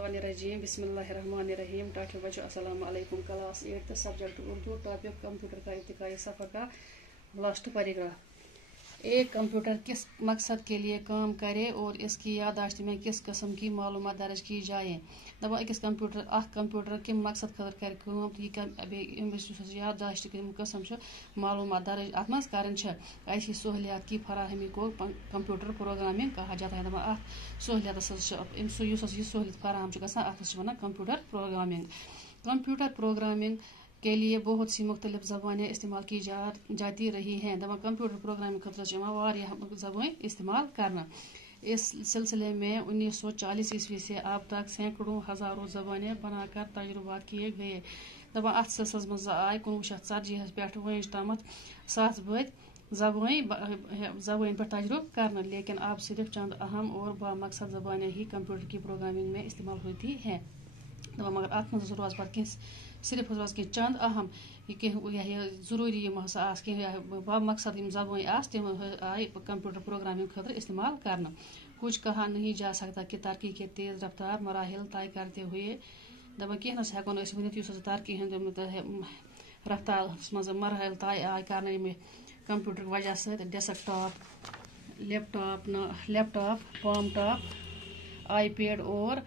रजीम बिस्मिल्लाहिर्रहमानिर्रहीम। टाठे बच्चों अस्सलाम वालेकुम। Class 8 subject Urdu, topic computer का इब्तिदाई सफ़र का लास्ट पैराग्राफ। एक कंप्यूटर किस मकसद के लिए काम करे और इसकी याददाश्त में किस किस्म की मालूमात दर्ज की जाए। दपा अकिस कंप्यूटर कम मकसद खतर कर तो याददाश्त किस्म मालूमात दर्ज अत मज कर ऐसी सहूलियात की फराहमी को कंप्यूटर प्रोग्रामिंग कहा जाता है। दपा सहूलियत सहूलियत फराहम one computer programming. Computer programming के लिए बहुत सी मुख्तलिफ ज़बानें इस्तेमाल की जाती रही हैं। दपा कंप्यूटर प्रोग्रामिंग खतर ज़बान इस्तेमाल करना। इस सिलसिले में 1940 ईस्वी से अब तक सैकड़ों हज़ारों ज़बानें बनाकर तजुर्बात किए गए। दपा अत सिलसिलस मज आए 1940 पे वंज तम 7 बद ज़बान पर तजुर्ब करना, लेकिन अब सिर्फ चंद अहम और बामकसद ज़बानें ही कंप्यूटर की प्रोग्रामिंग में इस्तेमाल होती हैं। दपा मगर अत मज रोज पे सिर्फ रोज कह चंद अहम जरूरी बामकसद ज़बान तम आए कंप्यूटर प्रोग्रामिंग खतर इस्तेमाल करना। कुछ कहा नहीं जा सकता कि तरक्की के तेज़ रफ्तार मराहिल तय करते हुए दपा कह ना हेको वन तरक्की रफ्तार मज मराहिल तय आय कर कंप्यूटर वजह से desktop, laptop, palm top, iPad और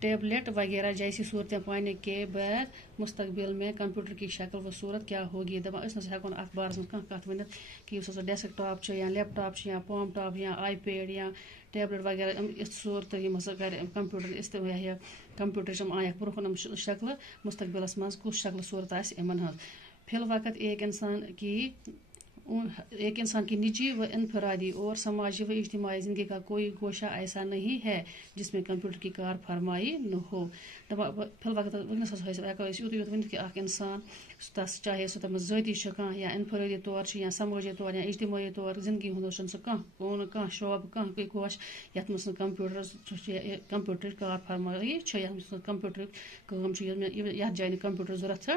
टैबलेट वगैरह जैसी सूरतें पाने के बाद मुस्तकबिल में कंप्यूटर की शक्ल व सूरत क्या होगी। दपा हेको अत बारस में कत वन कि डेस्कटॉप या लैपटॉप या पाम टॉप या आईपैड या टैबलेट वगैरह इस सूरत कर कंप्यूटर कंप्यूटर आय ब्रोहन शक्ल मुस्तकबिलस मज कुछ शक्ल सूरत आमन। फिल वक्त एक इंसान की निजी व इनफरादी और समाजी व इज्तिमाई ज़िंदगी का कोई गोशा ऐसा नहीं है जिसमें कंप्यूटर की कार फरमाई न हो। दपा फिल वक्त वनस यूत वन कि इंसान तस चाहे सह तम ज़ाती या इनफरादी तौर या समाजी तौर या इज्तिमाई तौर ज़िंदगी हूँ कह शौब कह गोश यथ मज कंप्यूटर कार फरमाई कंप्यूटर यथ जाए कंप्यूटर जरूरत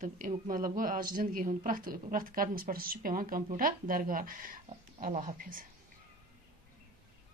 तो अमुक मतलब गो आज ज़िंदगी हूँ प्रथ कदमस पे पेवान कंप्यूटर दरकार। अल्लाह हाफिज़।